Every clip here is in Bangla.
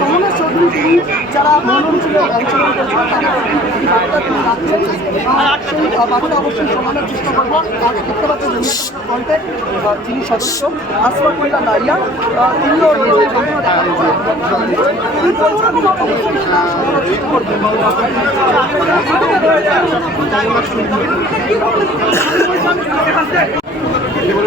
কমলা চৌধুরী তিনি যারা মৌলম ছিল অংশগ্রহণ করেছিল তারা তিনি রাখছেন সেই বাধাটা অবশ্যই সমাধানের চেষ্টা করব আর দেখতে পাচ্ছেন ফ্রন্টের যিনি সদস্য আসফাকুল্লা নারিয়া তিনিও চেষ্টা করবেন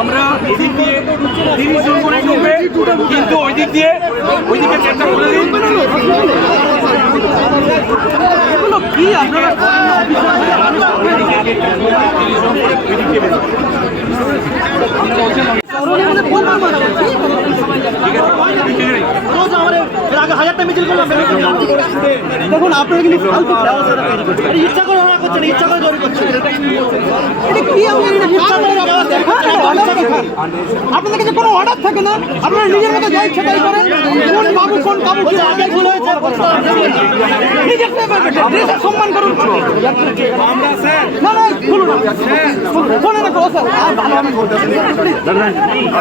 আমরা এদিক দিয়ে তিরিশ জন করে ঢুকবে কিন্তু ওই দিক দিয়ে, ওইদিকে চেষ্টা করে দিন। কি আপনারা দেখুন আপনারা কিন্তু ফালতু ইচ্ছা করে ওরা করছেন ইচ্ছা করে তৈরি করছেন। এটা কি আমাদের এটা ইচ্ছা করে ব্যবস্থা অর্ডার দেখান আপনাদের কাছে কোনো অর্ডার থাকে না? আপনারা নিজের মতো যা ইচ্ছা তাই করেন। সম্মান করুন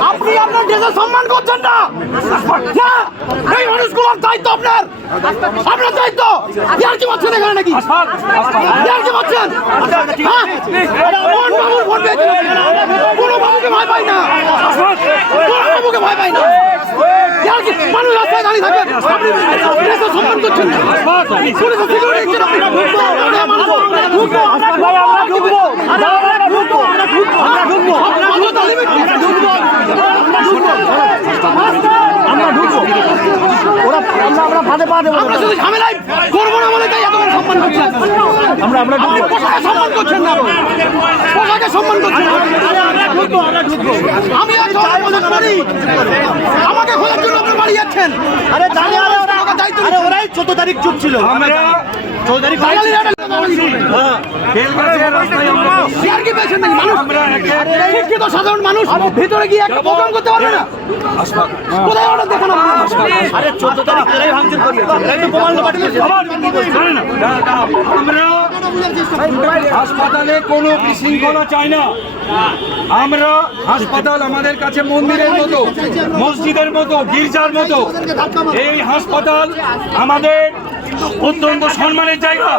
আপনি আপনার দেশের সম্মান করছেন না এই মানুষগুলোর দায়িত্ব আপনার আপনার দায়িত্ব ইয়ার কি পাচ্ছেন এখানে নাকি ইয়ার কি পাচ্ছেন হ্যাঁ কোন বাবুকে ভয় পাই না কোন বাবুকে ভয় পাই না মানুষ রাস্তায় দাঁড়িয়ে থাকেন আপনি দেশের সম্মান করছেন না পুলিশের সিকিউরিটি দিচ্ছেন আপনি ঢুকবো আমরা মানবো ঢুকবো আমরা ঢুকবো আমরা ঢুকবো আমরা ঢুকবো আমরা ঢুকবো আমরা ঢুকবো আমরা ঢুকবো আমরা ঢুকবো ওরা আমরা আমরা ভাতে পা দেবো আমরা শুধু ঝামেলাই করব না বলে তাই এত সম্মান করছেন আমরা আমরা ঢুকবো পোশাকে সম্মান করছেন না পোশাকে সম্মান করছেন আমরা ঢুকবো আমরা ঢুকবো আমি আর জলের পোশাক পরি আমাকে খোঁজার জন্য আপনি আরে দাঁড়িয়ে আরে ওরা দায়িত্ব আরে ওরাই চোদ্দ তারিখ চুপ ছিল। আমরা নাকি? মানুষ। আমরা শিক্ষিত সাধারণ মানুষ। ভিতরে গিয়ে একটা প্রোগ্রাম করতে পারবে না? কোথায় অর্ডার দেখানো আরে চোদ্দ তারিখ প্রমাণ জানে আমরা হাসপাতালে কোনো বিশৃঙ্খলা চাই না। আমরা হাসপাতাল আমাদের কাছে মন্দিরের মতো, মসজিদের মতো, গির্জার মতো। এই হাসপাতাল আমাদের অত্যন্ত সম্মানের জায়গা।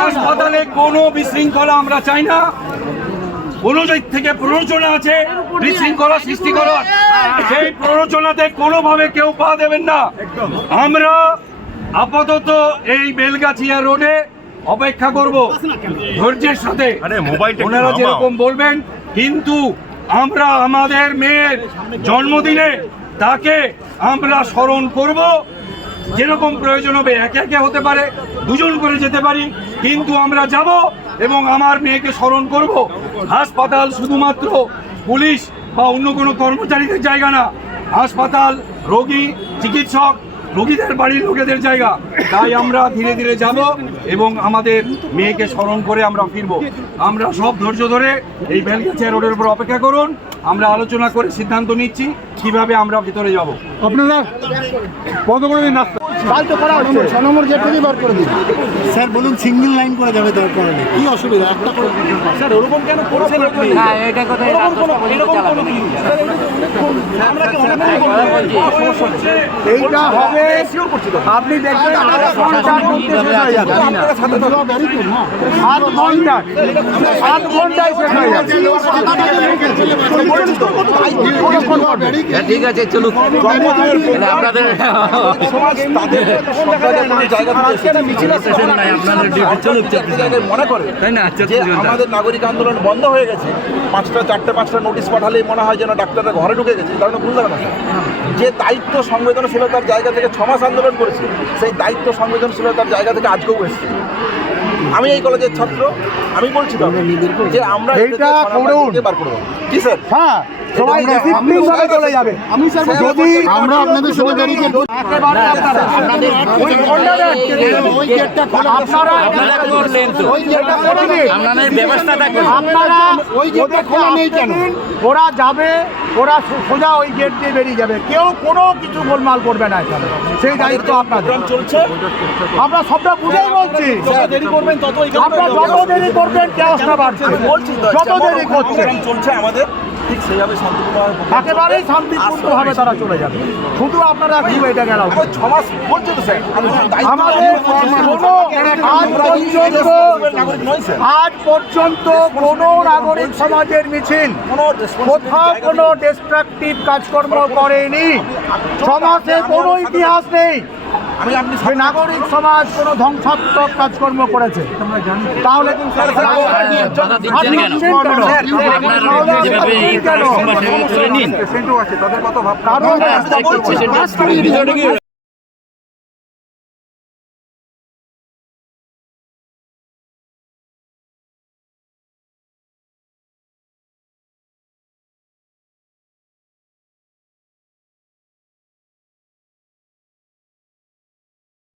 হাসপাতালে কোনো বিশৃঙ্খলা আমরা চাই না। কোনো দিক থেকে প্ররোচনা আছে, বিশৃঙ্খলা সৃষ্টি করার। সেই প্ররোচনাতে কোনোভাবে কেউ পা দেবেন না। আমরা আপাতত এই বেলগাছিয়া রোডে অপেক্ষা করব ধৈর্যের সাথে। ওনারা যেরকম বলবেন কিন্তু আমরা আমাদের মেয়ের জন্মদিনে তাকে আমরা স্মরণ করব। যেরকম প্রয়োজন হবে একে একে হতে পারে দুজন করে যেতে পারি কিন্তু আমরা যাব এবং আমার মেয়েকে স্মরণ করব। হাসপাতাল শুধুমাত্র পুলিশ বা অন্য কোনো কর্মচারীদের জায়গা না হাসপাতাল রোগী চিকিৎসক রোগীদের বাড়ির লোকেদের জায়গা। তাই আমরা ধীরে ধীরে যাব এবং আমাদের মেয়েকে স্মরণ করে আমরা ফিরব। আমরা সব ধৈর্য ধরে এই বেলগাছিয়া রোডের উপর অপেক্ষা করুন। আমরা আলোচনা করে সিদ্ধান্ত নিচ্ছি কীভাবে আমরা ভিতরে যাব। আপনারা বন্ধ করে দিন রাস্তা কাল করা হচ্ছে ছ নম্বর গেট থেকে বার করে দিন স্যার বলুন সিঙ্গেল লাইন করে যাবে কি অসুবিধা একটা করে স্যার ওরকম কেন করছেন আপনি এরকম কোনো এইটা হবে দেখবেন হয়ে ঘণ্টা ঘন্টায় শেষ হয়ে যাবে ঠিক আছে তাহলে আপনাদের মনে করে তাই না? যে আমাদের নাগরিক আন্দোলন বন্ধ হয়ে গেছে। পাঁচটা চারটে পাঁচটা নোটিশ পাঠালেই মনে হয় যেন ডাক্তাররা ঘরে ঢুকে গেছে। কারণে ভুল ধারণা স্যার। যে দায়িত্ব সংবেদনশীলতার জায়গা থেকে ছ মাস আন্দোলন করেছে সেই দায়িত্ব সংবেদনশীলতার জায়গা থেকে আজকেও এসেছে। আমি এই কলেজের ছাত্র। আমি বলছি যে আমরা। বার করব। কি স্যার? হ্যাঁ। সবাই ডিসিপ্লিন ভাবে চলে যাবে। আমি স্যার যদি আমরা আপনাদের সঙ্গে ব্যারিকেড একেবারে আপনারা ওই ঘন্টাটা ওই গেটটা খোলা আপনারা আপনারা করলেন তো ওই গেটটা করে আপনাদের ব্যবস্থাটা করুন আপনারা ওই গেটটা খোলা নেই কেন? ওরা যাবে ওরা সোজা ওই গেট দিয়ে বেরিয়ে যাবে। কেউ কোনো কিছু গোলমাল করবে না এখানে। সেই দায়িত্ব আপনাদের। চলছে। আমরা সবটা বুঝেই বলছি। দেরি করবেন তত আপনারা যত দেরি করবেন কেওসটা বাড়ছে বলছি যত দেরি করছে। চলছে আমাদের। ঠিক সেইভাবে শান্তিপূর্ণ একেবারেই শান্তিপূর্ণভাবে তারা চলে যাবে। শুধু আপনারা কি এটা গেল আমার ছ মাস বলছে তো স্যার আমাদের আজ পর্যন্ত কোনো নাগরিক সমাজের মিছিল কোথাও কোনো ডিস্ট্রাকটিভ কাজকর্ম করেনি। সমাজে কোনো ইতিহাস নেই। নাগরিক সমাজ কোনো ধ্বংসাত্মক কাজকর্ম করেছে। তাহলে বাধা